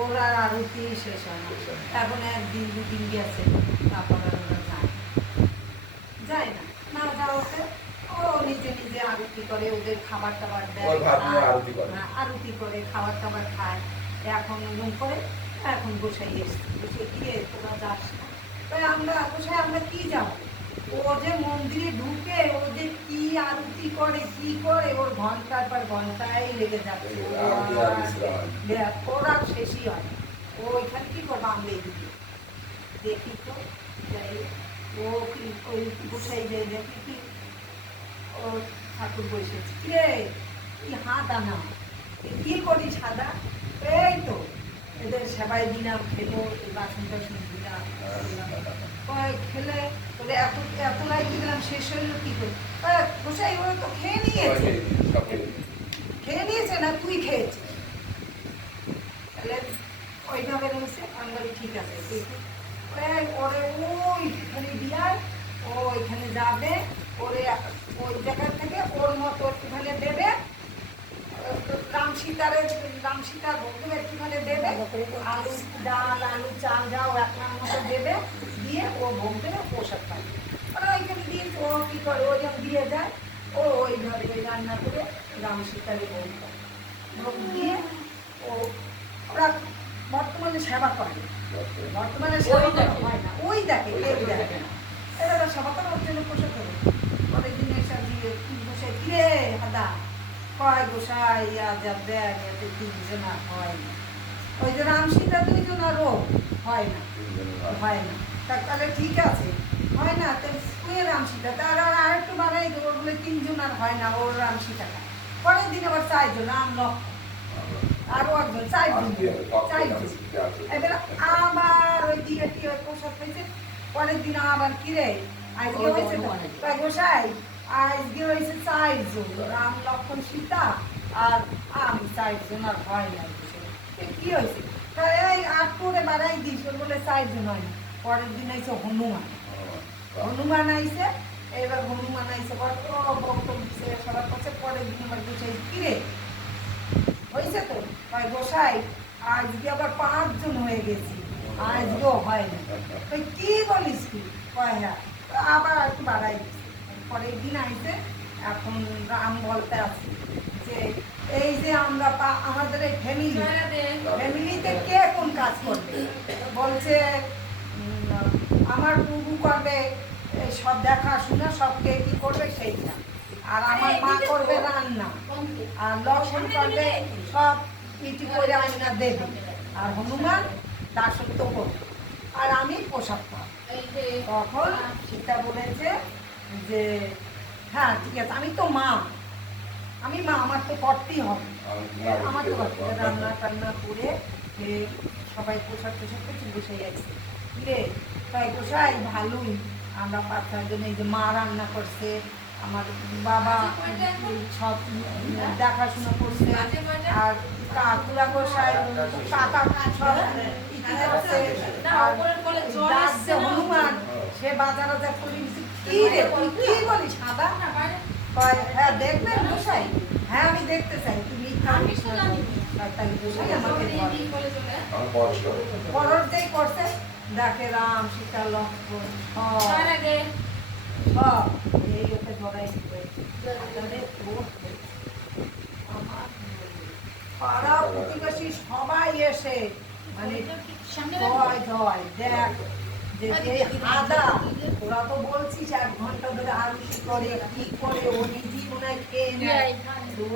ওর আর আরতি শেষ হয় না। এখন একদিন দুদিন গেছে, তারপর আর ওরা যায় না। না যাওয়াতে ও নিজে নিজে আরতি করে, ওদের খাবার টাবার দেয়, আরতি করে খাবার টাবার খায়। এখন ওরকম করে এখন গোসাই এসছে, বসে গিয়ে তোরা যাস না। তাই আমরা কি যাবো? ও যে মন্দিরে ঢুকে ও যে কি আরতি করে কি করে, ওর ঘন্টার পর ঘন্টায় লেগে যাচ্ছে, ওরা শেষই হয়। ও ওইখানে কি করবো, আমরা এদিকে দেখি তো যাই। ও ওই গোসাই যাই দেখি কি ও ঠাকুর বসেছে, কিরে কি হাত আনা কি করিস সাদা? এই তো এদের সেবাই দিলাম, খেলো, এই বাসন টাসন দিলাম, খেলে তোরে এত লাইট দিলাম, শেষ হইলো কি করে? গোসাই ওরা তো খেয়ে নিয়েছে না তুই খেয়েছিস? তাহলে ওইভাবে রয়েছে। আমরা ঠিক আছে, ওরে ওইখানে দিয়ার ও ওইখানে যাবে, ওরে ওই জায়গা থেকে ওর মতো একটুখানে দেবে, রাম সীতার ভোগ একটুখানে দেবে, আলু ডাল আলু চাল যাও একটার মতো দেবে, দিয়ে ও ভোগ দেবে, প্রসাদ পাবে। ওরা ওইখানে দিয়ে ও কী করে, ও যখন দিয়ে যায় ও ওইভাবে রান্না করে রাম সীতারে ভোগ দিয়ে ও ওরা বর্তমানে সেবা করে, বর্তমানে সেবা হয় না, ওই দেখে কেউ দেখে না, এরা সেবা করে ওর জন্য প্রসাদ করে। পরের দিন এসে দিয়ে বসে কিরে হাদা কয় গোসাই দেখ এতে তিনজনা হয় না, ওই যে রাম সীতা দুইজনারও হয় না, তাহলে ঠিক আছে হয় না, তাহলে রাম সীতা তার আর একটু বাড়াই দেবো বলে তিনজনার হয় না, ওর রাম সীতাটা। পরের দিন আবার চারজন, রাম লক্ষ্মণ আরো একজন, চারজন। এবার আবার ওই দিয়ে প্রসাদ পেয়েছে। পরের দিন আবার কিরে আজকে হয়েছে তো গোসাই, আজকে হয়েছে চারজন, রাম লক্ষ্মণ সীতা আর আমি চারজন, আর হয় না। কি হয়েছে? এই আট করে বাড়াই দিস, ওর বলে চারজন হয় না। পরের দিন আইসে হনুমান আইসে, এবার হনুমান আইসে বক্তব্য দিচ্ছে সবার কাছে। পরের দিন আবার গোসাই কিরে হয়েছে তো গোসাই, আজকে আবার 5 জন হয়ে গেছি, আজকেও হয় না। কি বলিস কি? হ্যাঁ, আবার একটু বাড়াই দিচ্ছে। পরের দিন আইসে, এখন রাম বলতে আছে যে এই যে আমরা আমাদের এই ফ্যামিলিতে কে কোন কাজ করবে? বলছে আমার প্রভু করবে সব দেখাশোনা, সবকে কি করবে সেইটা, আর আমার মা করবে রান্না, আর লক্ষ্মণ করবে সব কিছু করে আইনা দেবে, আর হনুমান দাসত্ব করবে, আর আমি পোশাক পাবো। তখন সীতা বলেছে যে হ্যাঁ ঠিক আছে, আমি মা, আমার তো করতেই হবে, আমার তো রান্না টান্না করে সবাই পোশাক টোশাক করছি, বসে যাচ্ছে রে তাই গোসাই ভালোই, আমরা 5-6 জন, এই যে মা রান্না করছে, আমার বাবা সব দেখাশোনা করছে, আর কাকুরা গোসাই কাকা সব হনুমান সে বাজার করে কি রে তুই কি বলিস সাদা? হ্যাঁ দেখবেন গোসাই, হ্যাঁ আমি দেখতে চাই, তুমি পরের যেই করছে দেখে রাম সীতা লক্ষ্মণ এই ওকে জড়াই পাড়া প্রতিবেশী সবাই এসে মানে দেখ যে আদা ওরা তো বলছিস 1 ঘন্টা ধরে আরতি করে, কি করে ও নিজেই মনে হয় খেয়ে নেয়,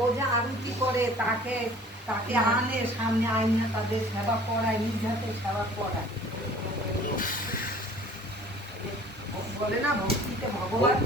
ও যে আরতি করে তাকে আনে সামনে, আইনা তাদের সেবা করায়, নিজ হাতে সেবা করায়। বলে না ভক্তিতে ভগবান।